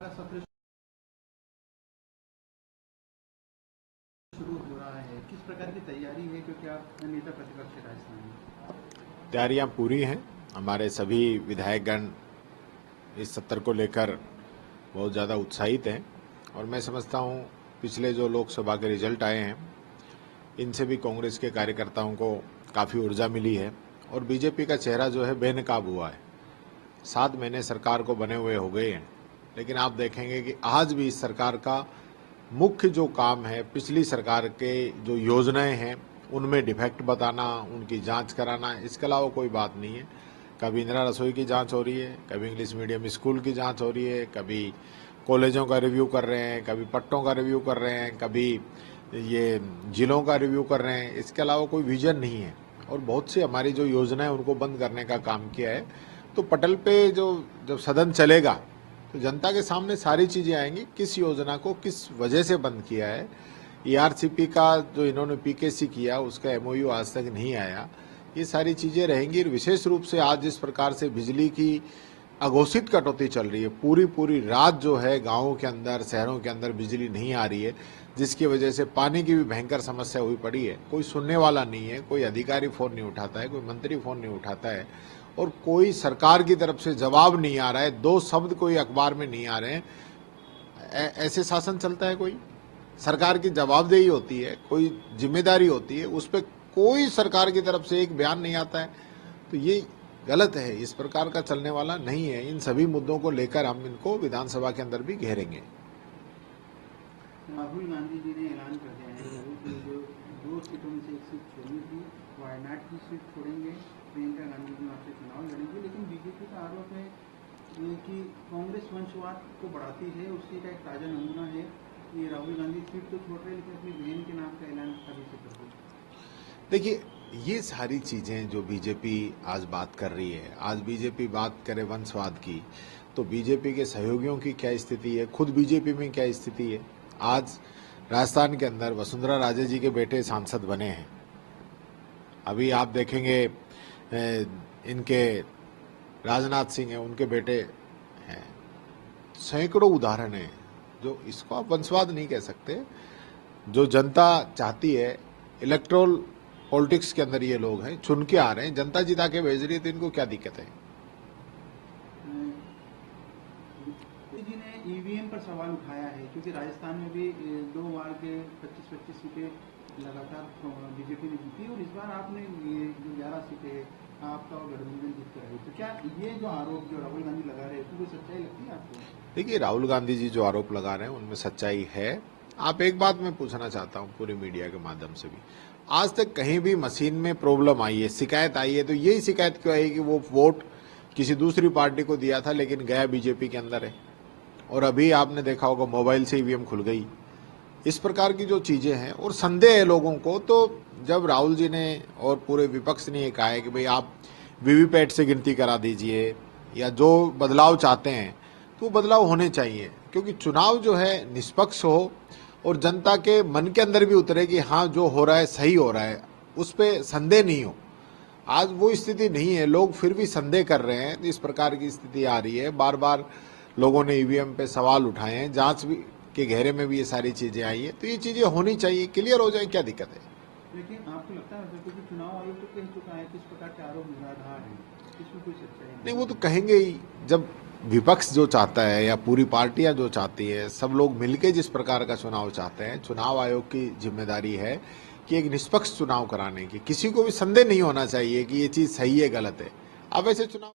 सत्र शुरू हो रहा है, किस प्रकार की तैयारी है, क्योंकि आप नेता प्रतिपक्ष है राजस्थान में? तैयारियां पूरी हैं। हमारे सभी विधायकगण इस सत्र को लेकर बहुत ज़्यादा उत्साहित हैं और मैं समझता हूं पिछले जो लोकसभा के रिजल्ट आए हैं इनसे भी कांग्रेस के कार्यकर्ताओं को काफ़ी ऊर्जा मिली है और बीजेपी का चेहरा जो है बेनकाब हुआ है। 7 महीने सरकार को बने हुए हो गए हैं, लेकिन आप देखेंगे कि आज भी इस सरकार का मुख्य जो काम है पिछली सरकार के जो योजनाएं हैं उनमें डिफेक्ट बताना, उनकी जांच कराना, इसके अलावा कोई बात नहीं है। कभी इंदिरा रसोई की जांच हो रही है, कभी इंग्लिश मीडियम स्कूल की जांच हो रही है, कभी कॉलेजों का रिव्यू कर रहे हैं, कभी पट्टों का रिव्यू कर रहे हैं, कभी ये जिलों का रिव्यू कर रहे हैं। इसके अलावा कोई विजन नहीं है और बहुत सी हमारी जो योजनाएं उनको बंद करने का काम किया है। तो पटल पे जब सदन चलेगा तो जनता के सामने सारी चीजें आएंगी, किस योजना को किस वजह से बंद किया है। ईआरसीपी का जो इन्होंने पीकेसी किया उसका एमओयू आज तक नहीं आया, ये सारी चीजें रहेंगी। विशेष रूप से आज जिस प्रकार से बिजली की अघोषित कटौती चल रही है, पूरी रात जो है गांवों के अंदर शहरों के अंदर बिजली नहीं आ रही है, जिसकी वजह से पानी की भी भयंकर समस्या हुई पड़ी है। कोई सुनने वाला नहीं है, कोई अधिकारी फोन नहीं उठाता है, कोई मंत्री फोन नहीं उठाता है और कोई सरकार की तरफ से जवाब नहीं आ रहा है। 2 शब्द कोई अखबार में नहीं आ रहे हैं। ऐसे शासन चलता है? कोई सरकार की जवाबदेही होती है, कोई जिम्मेदारी होती है, उस पर कोई सरकार की तरफ से एक बयान नहीं आता है। तो ये गलत है, इस प्रकार का चलने वाला नहीं है। इन सभी मुद्दों को लेकर हम इनको विधानसभा के अंदर भी घेरेंगे। राहुल गांधी जी ने ऐलान कर दिया है कि जो 2 सीटों में से एक सीट छोड़नी थी, वायनाड की सीट छोड़ेंगे, प्रियंका गांधी जी वहाँ से चुनाव लड़ेंगे। लेकिन बीजेपी का आरोप है कि कांग्रेस वंशवाद को बढ़ाती है। उसी का एक ताज़ा नमूना है कि राहुल गांधी सीट तो छोड़ रहे हैं, लेकिन अपनी बहन के नाम का ऐलान अभी से कर दिया। देखिए, ये सारी चीजें जो बीजेपी आज बात कर रही है, आज बीजेपी बात करे वंशवाद की, तो बीजेपी के सहयोगियों की क्या स्थिति है, खुद बीजेपी में क्या स्थिति है। आज राजस्थान के अंदर वसुंधरा राजे जी के बेटे सांसद बने हैं। अभी आप देखेंगे इनके राजनाथ सिंह है, उनके बेटे हैं। सैकड़ों उदाहरण हैं जो इसको आप वंशवाद नहीं कह सकते। जो जनता चाहती है, इलेक्ट्रोल पॉलिटिक्स के अंदर ये लोग हैं, चुन के आ रहे हैं, जनता जिता के भेज रही है, तो इनको क्या दिक्कत है। जी ने ईवीएम पर सवाल उठाया है, क्योंकि राजस्थान में भी 2 बार के 25-25 सीटें लगातार बीजेपी ने जीती और इस बार आपने ये जो 11 सीटें आपका और गठबंधन जीत कर आई। तो क्या ये जो आरोप जो राहुल गांधी लगा रहे हैं उसमें कोई सच्चाई लगती है आपको? देखिए, राहुल गांधी जी जो आरोप लगा रहे हैं उनमें सच्चाई है। आप एक बात मैं पूछना चाहता हूं पूरी मीडिया के माध्यम से भी, आज तक कहीं भी मशीन में प्रॉब्लम आई है, शिकायत आई है, तो यही शिकायत क्यों आई कि वो वोट किसी दूसरी पार्टी को दिया था लेकिन गया बीजेपी के अंदर है। और अभी आपने देखा होगा मोबाइल से ईवीएम खुल गई। इस प्रकार की जो चीजें हैं और संदेह है लोगों को, तो जब राहुल जी ने और पूरे विपक्ष ने ये कहा है कि भाई आप वीवीपैट से गिनती करा दीजिए या जो बदलाव चाहते हैं तो बदलाव होने चाहिए, क्योंकि चुनाव जो है निष्पक्ष हो और जनता के मन के अंदर भी उतरे कि हाँ जो हो रहा है सही हो रहा है, उस पर संदेह नहीं हो। आज वो स्थिति नहीं है, लोग फिर भी संदेह कर रहे हैं। इस प्रकार की स्थिति आ रही है, बार बार लोगों ने ईवीएम पे सवाल उठाए हैं, जांच भी के घेरे में भी ये सारी चीजें आई है। तो ये चीजें होनी चाहिए, क्लियर हो जाए, क्या दिक्कत है। लेकिन आपको लगता है क्योंकि चुनाव आयोग तो कह चुका है किस प्रकार के आरोप निराधार है, इसमें कोई सच्चाई नहीं, वो तो कहेंगे ही। जब विपक्ष जो चाहता है या पूरी पार्टियां जो चाहती है, सब लोग मिलकर जिस प्रकार का चुनाव चाहते हैं, चुनाव आयोग की जिम्मेदारी है कि एक निष्पक्ष चुनाव कराने की। किसी को भी संदेह नहीं होना चाहिए कि ये चीज सही है गलत है। अब ऐसे चुनाव